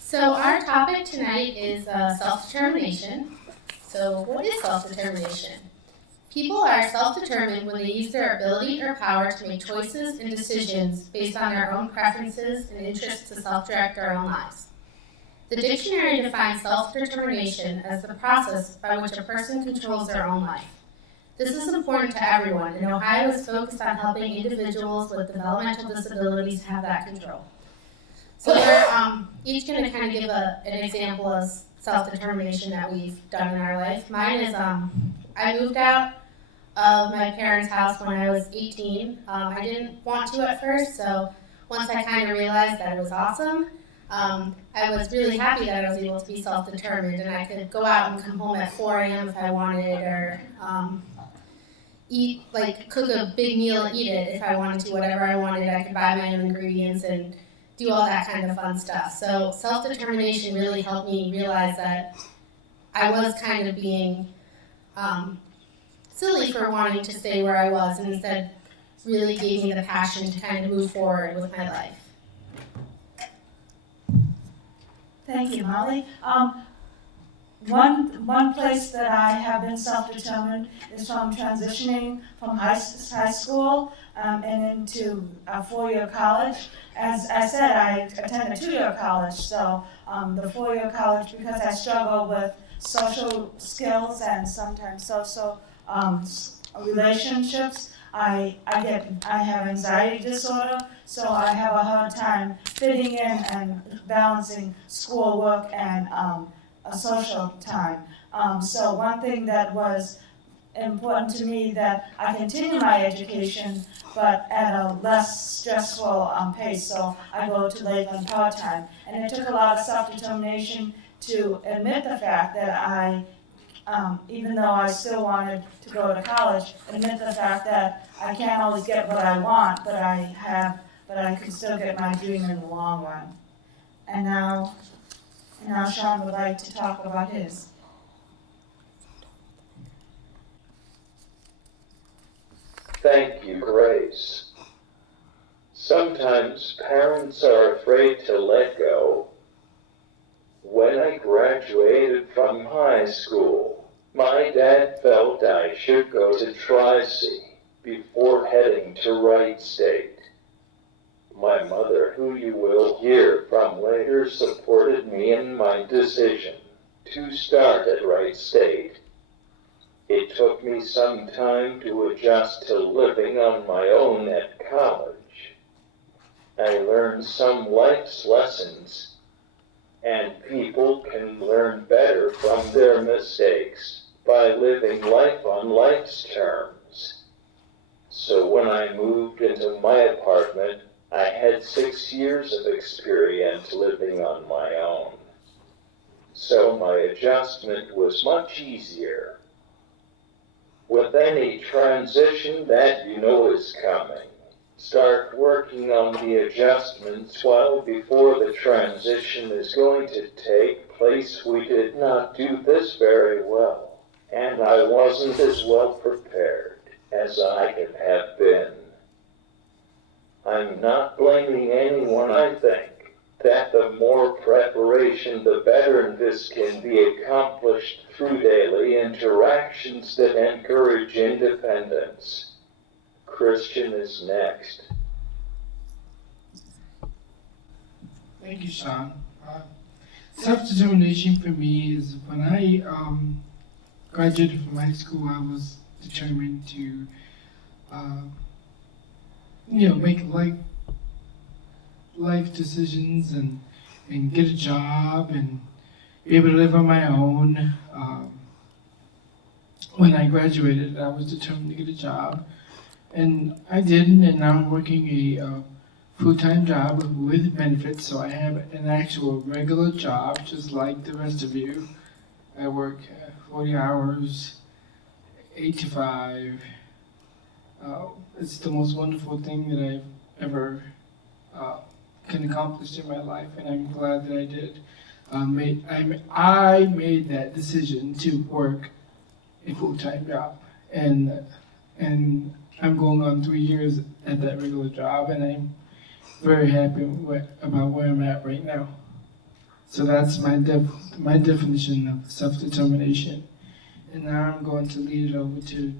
So our topic tonight is self-determination. So what is self-determination? People are self-determined when they use their ability or power to make choices and decisions based on their own preferences and interests to self-direct their own lives. The dictionary defines self-determination as the process by which a person controls their own life. This is important to everyone, and Ohio is focused on helping individuals with developmental disabilities have that control. So we're each going to kind of give an example of self-determination that we've done in our life. Mine is I moved out of my parents' house when I was 18. I didn't want to at first, so once I kind of realized that it was awesome, I was really happy that I was able to be self-determined, and I could go out and come home at 4 a.m. if I wanted, or cook a big meal and eat it if I wanted to, whatever I wanted. I could buy my own ingredients and do all that kind of fun stuff. So self-determination really helped me realize that I was kind of being silly for wanting to stay where I was, and instead really gave me the passion to kind of move forward with my life. Thank you, Molly. One place that I have been self-determined is from transitioning from high school and into a four-year college. As I said, I attended a two-year college, so the four-year college, because I struggle with social skills and sometimes social relationships, I have anxiety disorder, so I have a hard time fitting in and balancing schoolwork and a social time. So one thing that was important to me, that I continue my education, but at a less stressful pace. So I go to Lakeland part-time. And it took a lot of self-determination to admit the fact that I, even though I still wanted to go to college, admit the fact that I can't always get what I want, but I can still get my dream in the long run. And now Sean would like to talk about his. Thank you, Grace. Sometimes parents are afraid to let go. When I graduated from high school, my dad felt I should go to Tri-C before heading to Wright State. My mother, who you will hear from later, supported me in my decision to start at Wright State. It took me some time to adjust to living on my own at college. I learned some life's lessons, and people can learn better from their mistakes by living life on life's terms. So when I moved into my apartment, I had 6 years of experience living on my own. So my adjustment was much easier. With any transition that you know is coming, start working on the adjustments while before the transition is going to take place. We did not do this very well, and I wasn't as well prepared as I could have been. I'm not blaming anyone. I think that the more preparation, the better, and this can be accomplished through daily interactions that encourage independence. Christian is next. Thank you, Sean. Self-determination for me is when I graduated from high school, I was determined to make life decisions and get a job and be able to live on my own. When I graduated, I was determined to get a job, and I did, and now I'm working a full-time job with benefits, so I have an actual regular job, just like the rest of you. I work 40 hours, 8 to 5. It's the most wonderful thing that I've ever can accomplish in my life, and I'm glad that I did. I made that decision to work a full-time job, and I'm going on 3 years at that regular job, and I'm very happy about where I'm at right now. So that's my definition of self-determination. And now I'm going to lead it over to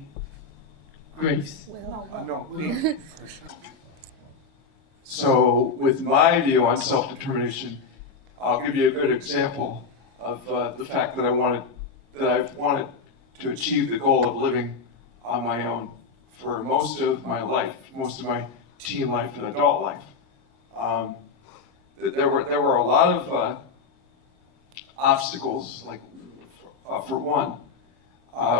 Grace. No, me. So with my view on self-determination, I'll give you a good example of the fact that I've wanted to achieve the goal of living on my own for most of my life, most of my teen life and adult life. There were a lot of obstacles. Like for one,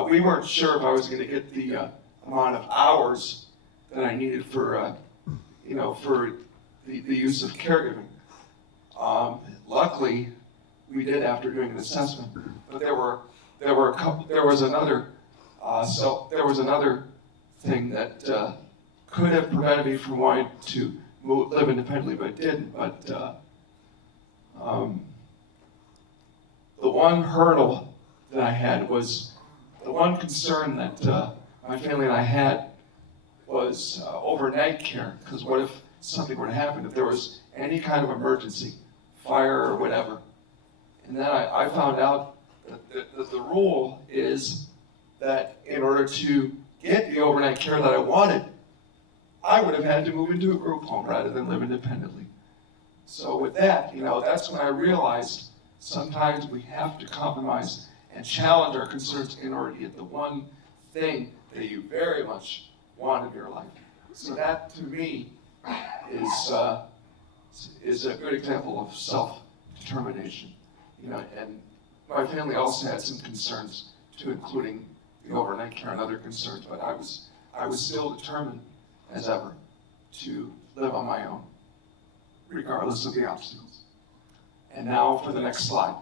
we weren't sure if I was going to get the amount of hours that I needed for for the use of caregiving. Luckily, we did after doing an assessment, but there was another thing that could have prevented me from wanting to live independently, but it didn't. But the one hurdle that I had was the one concern that my family and I had was overnight care. Because what if something were to happen, if there was any kind of emergency, fire or whatever? And then I found out that the rule is that in order to get the overnight care that I wanted, I would have had to move into a group home rather than live independently. So with that, that's when I realized sometimes we have to compromise and challenge our concerns in order to get the one thing that you very much want in your life. So that, to me, is a good example of self-determination. And my family also had some concerns too, including the overnight care and other concerns. But I was still determined as ever to live on my own, regardless of the obstacles. And now for the next slide.